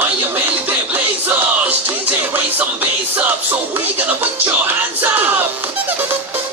ಮೈಯ ಮೇಲಿದೆ blazers DJ raise some bass up so we gonna put your hands up